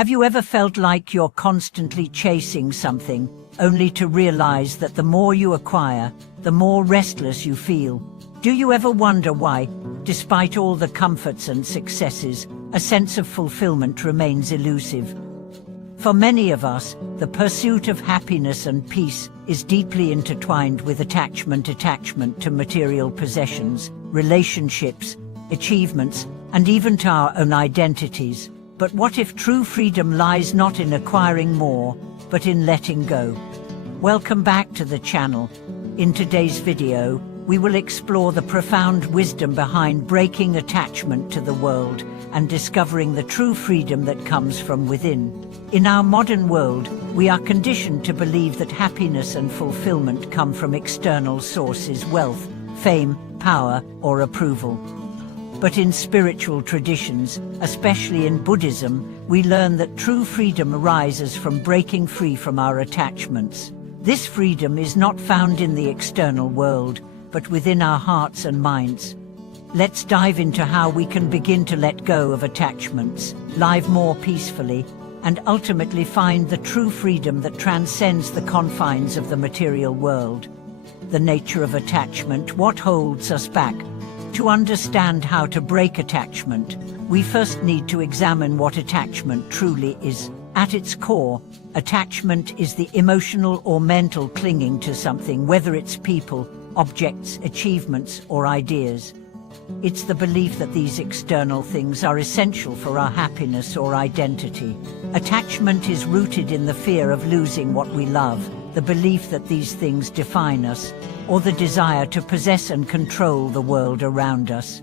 Have you ever felt like you're constantly chasing something, only to realize that the more you acquire, the more restless you feel? Do you ever wonder why, despite all the comforts and successes, a sense of fulfillment remains elusive? For many of us, the pursuit of happiness and peace is deeply intertwined with attachment to material possessions, relationships, achievements, and even to our own identities. But what if true freedom lies not in acquiring more, but in letting go? Welcome back to the channel. In today's video, we will explore the profound wisdom behind breaking attachment to the world and discovering the true freedom that comes from within. In our modern world, we are conditioned to believe that happiness and fulfillment come from external sources: wealth, fame, power, or approval. But in spiritual traditions, especially in Buddhism, we learn that true freedom arises from breaking free from our attachments. This freedom is not found in the external world, but within our hearts and minds. Let's dive into how we can begin to let go of attachments, live more peacefully, and ultimately find the true freedom that transcends the confines of the material world. The nature of attachment, what holds us back? To understand how to break attachment, we first need to examine what attachment truly is. At its core, attachment is the emotional or mental clinging to something, whether it's people, objects, achievements, or ideas. It's the belief that these external things are essential for our happiness or identity. Attachment is rooted in the fear of losing what we love, the belief that these things define us, or the desire to possess and control the world around us.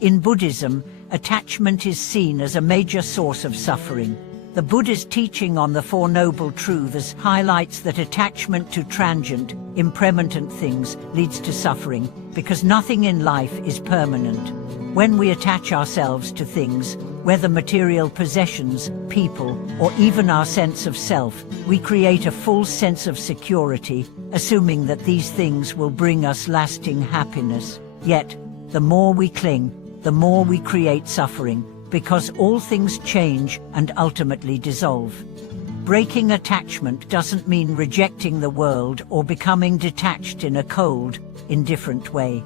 In Buddhism, attachment is seen as a major source of suffering. The Buddha's teaching on the Four Noble Truths highlights that attachment to transient, impermanent things leads to suffering, because nothing in life is permanent. When we attach ourselves to things, whether material possessions, people, or even our sense of self, we create a false sense of security, assuming that these things will bring us lasting happiness. Yet, the more we cling, the more we create suffering, because all things change and ultimately dissolve. Breaking attachment doesn't mean rejecting the world or becoming detached in a cold, indifferent way.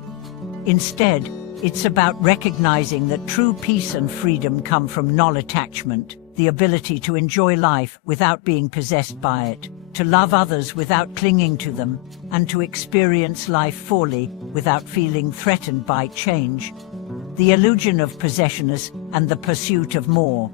Instead, it's about recognizing that true peace and freedom come from non-attachment, the ability to enjoy life without being possessed by it, to love others without clinging to them, and to experience life fully without feeling threatened by change. The illusion of possessions and the pursuit of more.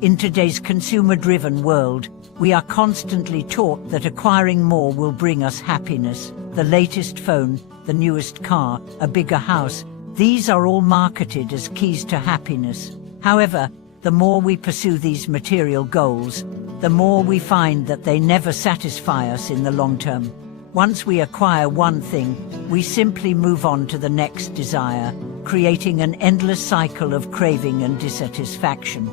In today's consumer-driven world, we are constantly taught that acquiring more will bring us happiness. The latest phone, the newest car, a bigger house, these are all marketed as keys to happiness. However, the more we pursue these material goals, the more we find that they never satisfy us in the long term. Once we acquire one thing, we simply move on to the next desire, creating an endless cycle of craving and dissatisfaction.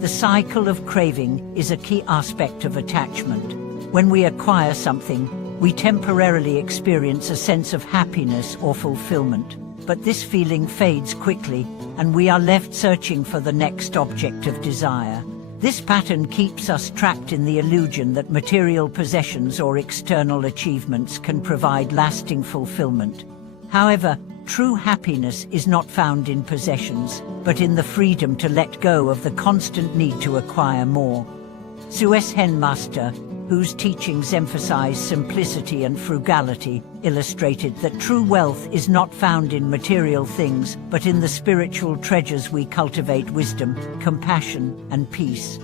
The cycle of craving is a key aspect of attachment. When we acquire something, we temporarily experience a sense of happiness or fulfillment. But this feeling fades quickly, and we are left searching for the next object of desire. This pattern keeps us trapped in the illusion that material possessions or external achievements can provide lasting fulfillment. However, true happiness is not found in possessions, but in the freedom to let go of the constant need to acquire more. Suesen Master, whose teachings emphasize simplicity and frugality, illustrated that true wealth is not found in material things, but in the spiritual treasures we cultivate: wisdom, compassion, and peace.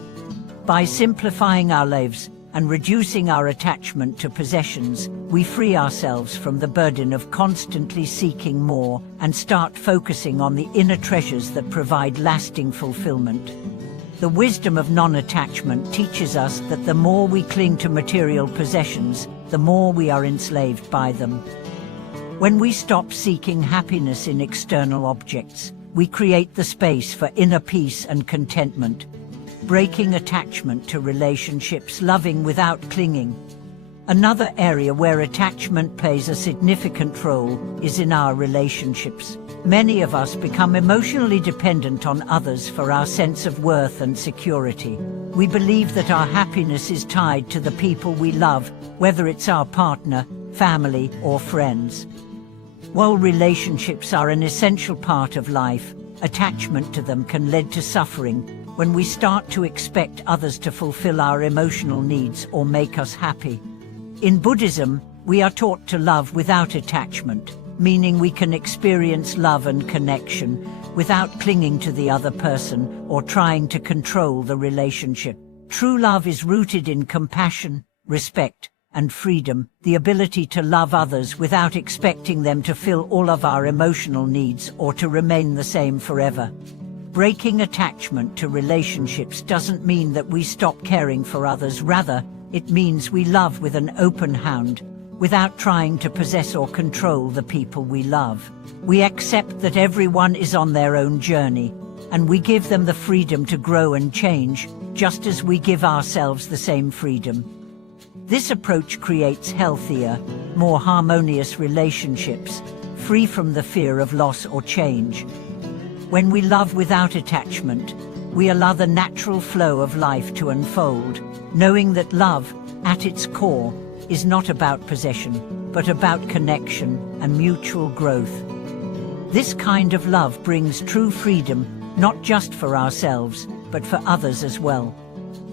By simplifying our lives and reducing our attachment to possessions, we free ourselves from the burden of constantly seeking more and start focusing on the inner treasures that provide lasting fulfillment. The wisdom of non-attachment teaches us that the more we cling to material possessions, the more we are enslaved by them. When we stop seeking happiness in external objects, we create the space for inner peace and contentment, breaking attachment to relationships, loving without clinging. Another area where attachment plays a significant role is in our relationships. Many of us become emotionally dependent on others for our sense of worth and security. We believe that our happiness is tied to the people we love, whether it's our partner, family, or friends. While relationships are an essential part of life, attachment to them can lead to suffering when we start to expect others to fulfill our emotional needs or make us happy. In Buddhism, we are taught to love without attachment, meaning we can experience love and connection without clinging to the other person or trying to control the relationship. True love is rooted in compassion, respect, and freedom, the ability to love others without expecting them to fill all of our emotional needs or to remain the same forever. Breaking attachment to relationships doesn't mean that we stop caring for others. Rather, it means we love with an open hand, without trying to possess or control the people we love. We accept that everyone is on their own journey, and we give them the freedom to grow and change, just as we give ourselves the same freedom. This approach creates healthier, more harmonious relationships, free from the fear of loss or change. When we love without attachment, we allow the natural flow of life to unfold, knowing that love, at its core, is not about possession, but about connection and mutual growth. This kind of love brings true freedom, not just for ourselves, but for others as well.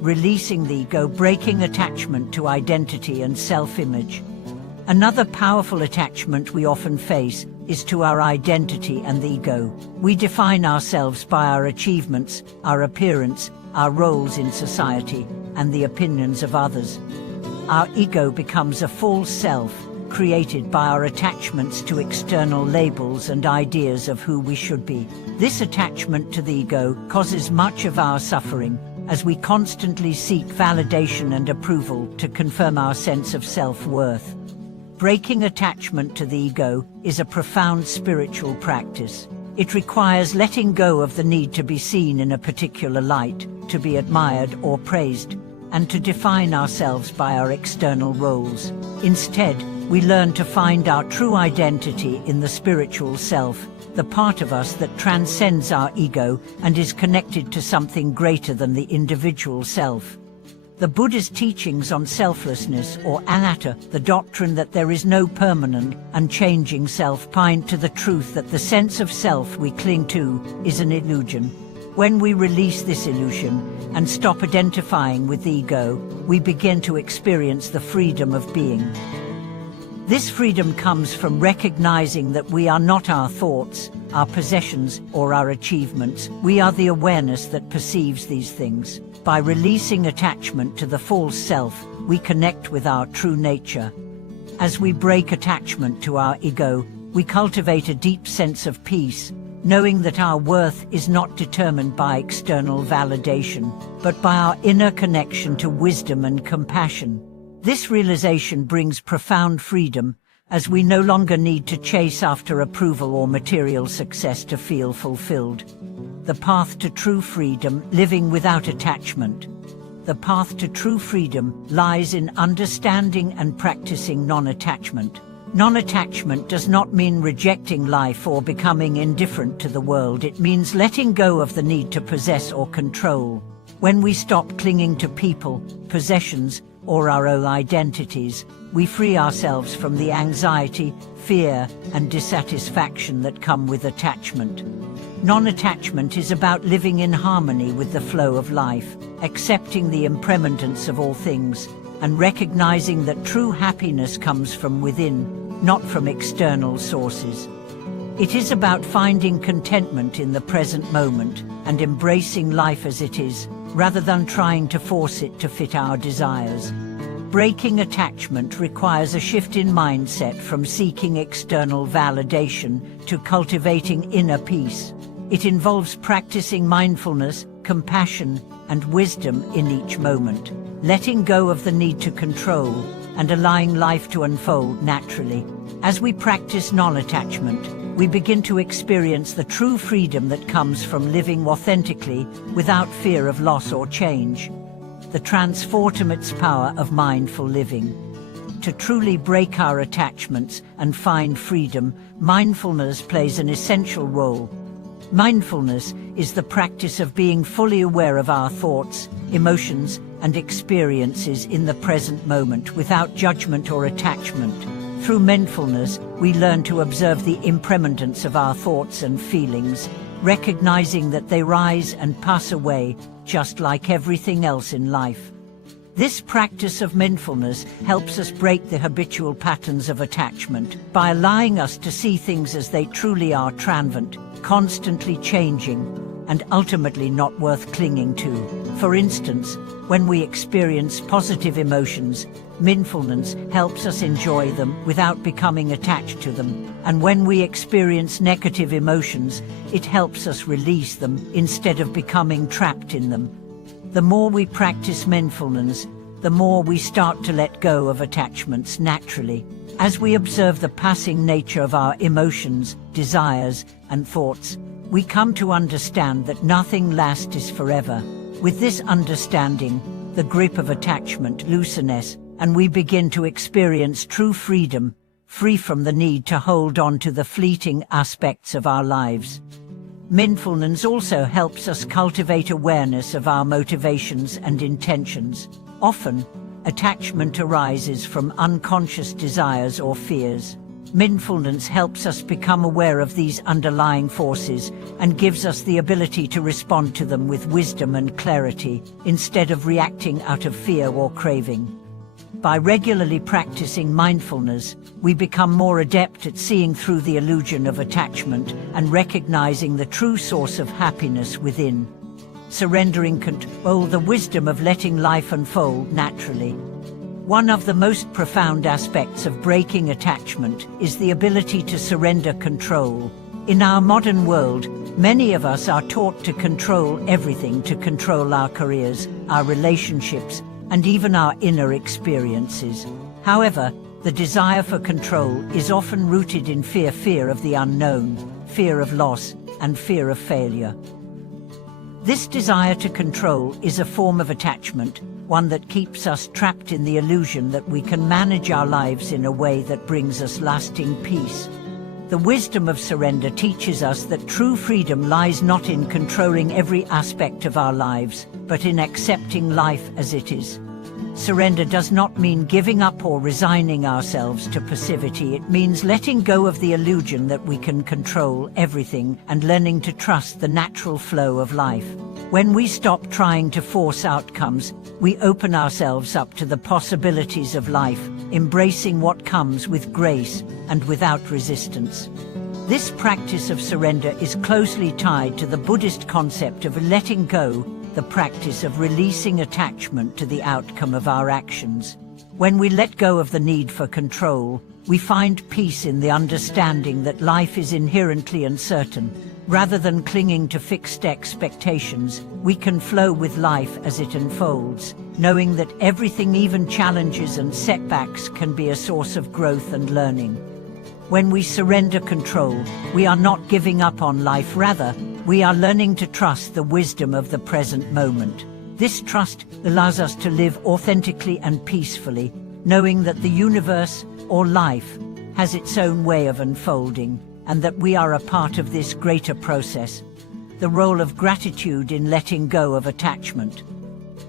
Releasing the ego, breaking attachment to identity and self-image. Another powerful attachment we often face is to our identity and the ego. We define ourselves by our achievements, our appearance, our roles in society, and the opinions of others. Our ego becomes a false self, created by our attachments to external labels and ideas of who we should be. This attachment to the ego causes much of our suffering, as we constantly seek validation and approval to confirm our sense of self-worth. Breaking attachment to the ego is a profound spiritual practice. It requires letting go of the need to be seen in a particular light, to be admired or praised, and to define ourselves by our external roles. Instead, we learn to find our true identity in the spiritual self, the part of us that transcends our ego and is connected to something greater than the individual self. The Buddha's teachings on selflessness, or anatta, the doctrine that there is no permanent, unchanging self, point to the truth that the sense of self we cling to is an illusion. When we release this illusion and stop identifying with the ego, we begin to experience the freedom of being. This freedom comes from recognizing that we are not our thoughts, our possessions, or our achievements. We are the awareness that perceives these things. By releasing attachment to the false self, we connect with our true nature. As we break attachment to our ego, we cultivate a deep sense of peace, knowing that our worth is not determined by external validation, but by our inner connection to wisdom and compassion. This realization brings profound freedom, as we no longer need to chase after approval or material success to feel fulfilled. The path to true freedom, living without attachment. The path to true freedom lies in understanding and practicing non-attachment. Non-attachment does not mean rejecting life or becoming indifferent to the world. It means letting go of the need to possess or control. When we stop clinging to people, possessions, or our own identities, we free ourselves from the anxiety, fear, and dissatisfaction that come with attachment. Non-attachment is about living in harmony with the flow of life, accepting the impermanence of all things, and recognizing that true happiness comes from within, not from external sources. It is about finding contentment in the present moment and embracing life as it is, rather than trying to force it to fit our desires. Breaking attachment requires a shift in mindset from seeking external validation to cultivating inner peace. It involves practicing mindfulness, compassion, and wisdom in each moment, letting go of the need to control and allowing life to unfold naturally. As we practice non-attachment, we begin to experience the true freedom that comes from living authentically without fear of loss or change. The transformative power of mindful living. To truly break our attachments and find freedom, mindfulness plays an essential role. Mindfulness is the practice of being fully aware of our thoughts, emotions, and experiences in the present moment without judgment or attachment. Through mindfulness, we learn to observe the impermanence of our thoughts and feelings, recognizing that they rise and pass away, just like everything else in life. This practice of mindfulness helps us break the habitual patterns of attachment by allowing us to see things as they truly are: transient, constantly changing, and ultimately not worth clinging to. For instance, when we experience positive emotions, mindfulness helps us enjoy them without becoming attached to them. And when we experience negative emotions, it helps us release them instead of becoming trapped in them. The more we practice mindfulness, the more we start to let go of attachments naturally. As we observe the passing nature of our emotions, desires, and thoughts, we come to understand that nothing lasts forever. With this understanding, the grip of attachment loosens, and we begin to experience true freedom, free from the need to hold on to the fleeting aspects of our lives. Mindfulness also helps us cultivate awareness of our motivations and intentions. Often, attachment arises from unconscious desires or fears. Mindfulness helps us become aware of these underlying forces and gives us the ability to respond to them with wisdom and clarity, instead of reacting out of fear or craving. By regularly practicing mindfulness, we become more adept at seeing through the illusion of attachment and recognizing the true source of happiness within. Surrendering control, the wisdom of letting life unfold naturally. One of the most profound aspects of breaking attachment is the ability to surrender control. In our modern world, many of us are taught to control everything, to control our careers, our relationships, and even our inner experiences. However, the desire for control is often rooted in fear of the unknown, fear of loss, and fear of failure. This desire to control is a form of attachment, one that keeps us trapped in the illusion that we can manage our lives in a way that brings us lasting peace. The wisdom of surrender teaches us that true freedom lies not in controlling every aspect of our lives, but in accepting life as it is. Surrender does not mean giving up or resigning ourselves to passivity. It means letting go of the illusion that we can control everything and learning to trust the natural flow of life. When we stop trying to force outcomes, we open ourselves up to the possibilities of life, embracing what comes with grace and without resistance. This practice of surrender is closely tied to the Buddhist concept of letting go, the practice of releasing attachment to the outcome of our actions. When we let go of the need for control, we find peace in the understanding that life is inherently uncertain. Rather than clinging to fixed expectations, we can flow with life as it unfolds, knowing that everything, even challenges and setbacks, can be a source of growth and learning. When we surrender control, we are not giving up on life, rather, we are learning to trust the wisdom of the present moment. This trust allows us to live authentically and peacefully, knowing that the universe, or life, has its own way of unfolding, and that we are a part of this greater process. The role of gratitude in letting go of attachment.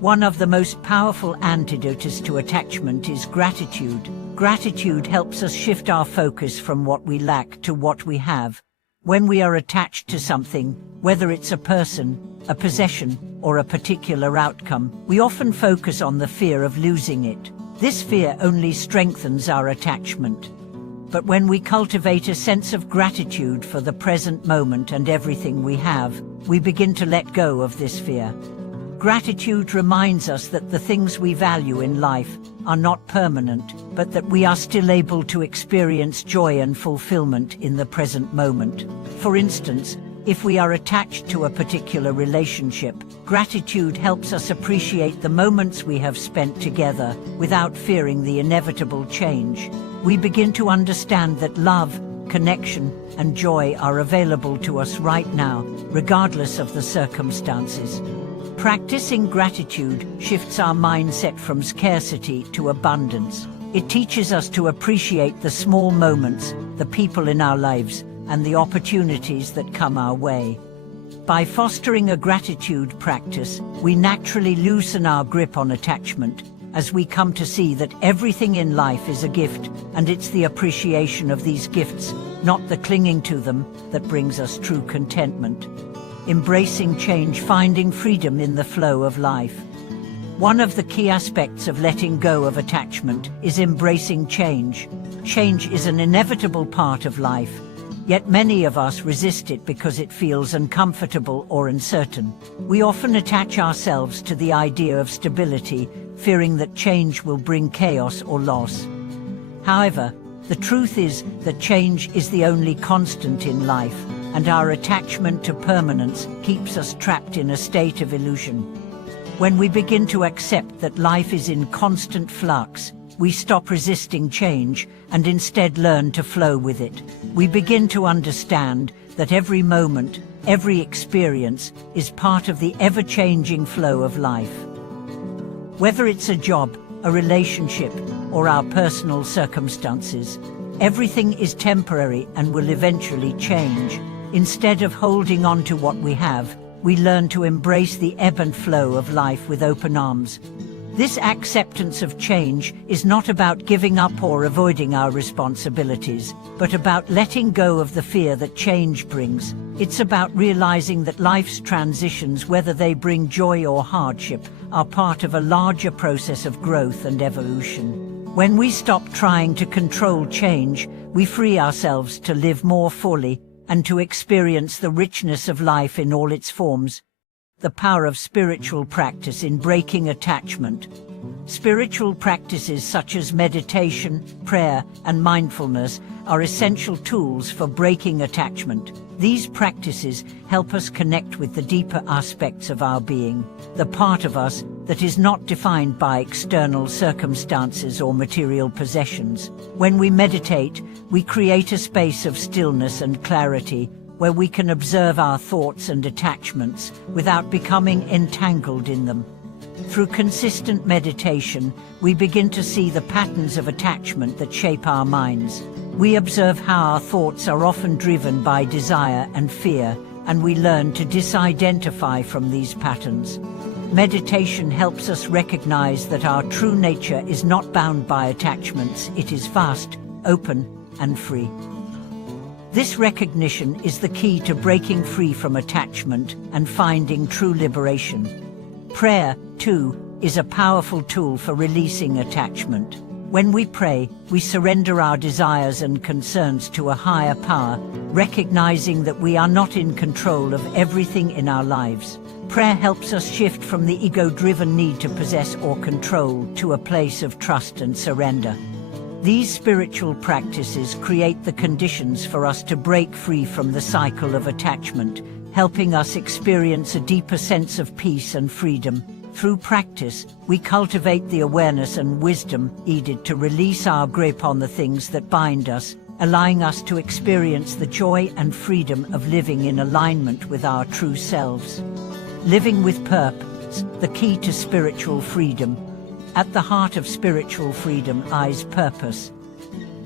One of the most powerful antidotes to attachment is gratitude. Gratitude helps us shift our focus from what we lack to what we have. When we are attached to something, whether it's a person, a possession, or a particular outcome, we often focus on the fear of losing it. This fear only strengthens our attachment. But when we cultivate a sense of gratitude for the present moment and everything we have, we begin to let go of this fear. Gratitude reminds us that the things we value in life are not permanent, but that we are still able to experience joy and fulfillment in the present moment. For instance, if we are attached to a particular relationship, gratitude helps us appreciate the moments we have spent together without fearing the inevitable change. We begin to understand that love, connection, and joy are available to us right now, regardless of the circumstances. Practicing gratitude shifts our mindset from scarcity to abundance. It teaches us to appreciate the small moments, the people in our lives, and the opportunities that come our way. By fostering a gratitude practice, we naturally loosen our grip on attachment, as we come to see that everything in life is a gift, and it's the appreciation of these gifts, not the clinging to them, that brings us true contentment. Embracing change, finding freedom in the flow of life. One of the key aspects of letting go of attachment is embracing change. Change is an inevitable part of life, yet many of us resist it because it feels uncomfortable or uncertain. We often attach ourselves to the idea of stability, fearing that change will bring chaos or loss. However, the truth is that change is the only constant in life, and our attachment to permanence keeps us trapped in a state of illusion. When we begin to accept that life is in constant flux, we stop resisting change and instead learn to flow with it. We begin to understand that every moment, every experience is part of the ever-changing flow of life. Whether it's a job, a relationship, or our personal circumstances, everything is temporary and will eventually change. Instead of holding on to what we have, we learn to embrace the ebb and flow of life with open arms. This acceptance of change is not about giving up or avoiding our responsibilities, but about letting go of the fear that change brings. It's about realizing that life's transitions, whether they bring joy or hardship, are part of a larger process of growth and evolution. When we stop trying to control change, we free ourselves to live more fully and to experience the richness of life in all its forms. The power of spiritual practice in breaking attachment. Spiritual practices such as meditation, prayer, and mindfulness are essential tools for breaking attachment. These practices help us connect with the deeper aspects of our being, the part of us that is not defined by external circumstances or material possessions. When we meditate, we create a space of stillness and clarity, where we can observe our thoughts and attachments without becoming entangled in them. Through consistent meditation, we begin to see the patterns of attachment that shape our minds. We observe how our thoughts are often driven by desire and fear, and we learn to disidentify from these patterns. Meditation helps us recognize that our true nature is not bound by attachments. It is vast, open, and free. This recognition is the key to breaking free from attachment and finding true liberation. Prayer, too, is a powerful tool for releasing attachment. When we pray, we surrender our desires and concerns to a higher power, recognizing that we are not in control of everything in our lives. Prayer helps us shift from the ego-driven need to possess or control to a place of trust and surrender. These spiritual practices create the conditions for us to break free from the cycle of attachment, helping us experience a deeper sense of peace and freedom. Through practice, we cultivate the awareness and wisdom needed to release our grip on the things that bind us, allowing us to experience the joy and freedom of living in alignment with our true selves. Living with purpose, the key to spiritual freedom. At the heart of spiritual freedom lies purpose.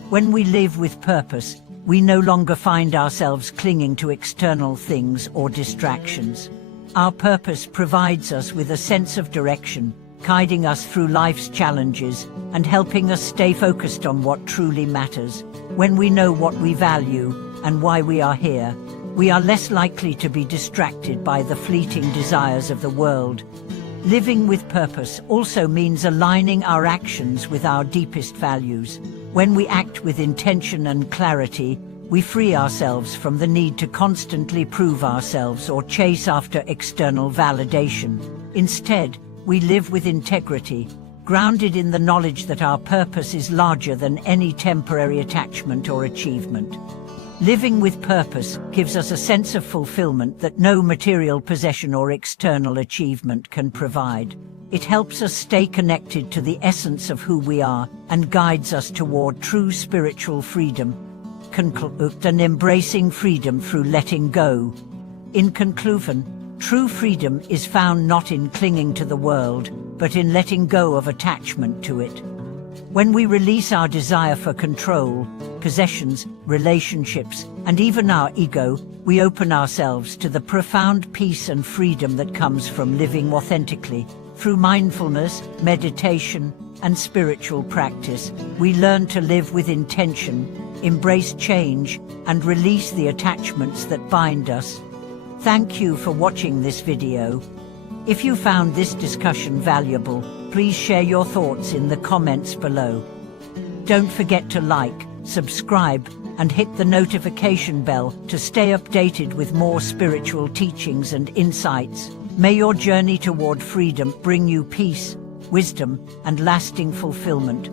When we live with purpose, we no longer find ourselves clinging to external things or distractions. Our purpose provides us with a sense of direction, guiding us through life's challenges and helping us stay focused on what truly matters. When we know what we value and why we are here, we are less likely to be distracted by the fleeting desires of the world. Living with purpose also means aligning our actions with our deepest values. When we act with intention and clarity, we free ourselves from the need to constantly prove ourselves or chase after external validation. Instead, we live with integrity, grounded in the knowledge that our purpose is larger than any temporary attachment or achievement. Living with purpose gives us a sense of fulfillment that no material possession or external achievement can provide. It helps us stay connected to the essence of who we are and guides us toward true spiritual freedom. And embracing freedom through letting go. In conclusion, true freedom is found not in clinging to the world, but in letting go of attachment to it. When we release our desire for control, possessions, relationships, and even our ego, we open ourselves to the profound peace and freedom that comes from living authentically. Through mindfulness, meditation, and spiritual practice, we learn to live with intention, embrace change, and release the attachments that bind us. Thank you for watching this video. If you found this discussion valuable, please share your thoughts in the comments below. Don't forget to like, subscribe, and hit the notification bell to stay updated with more spiritual teachings and insights. May your journey toward freedom bring you peace, wisdom, and lasting fulfillment.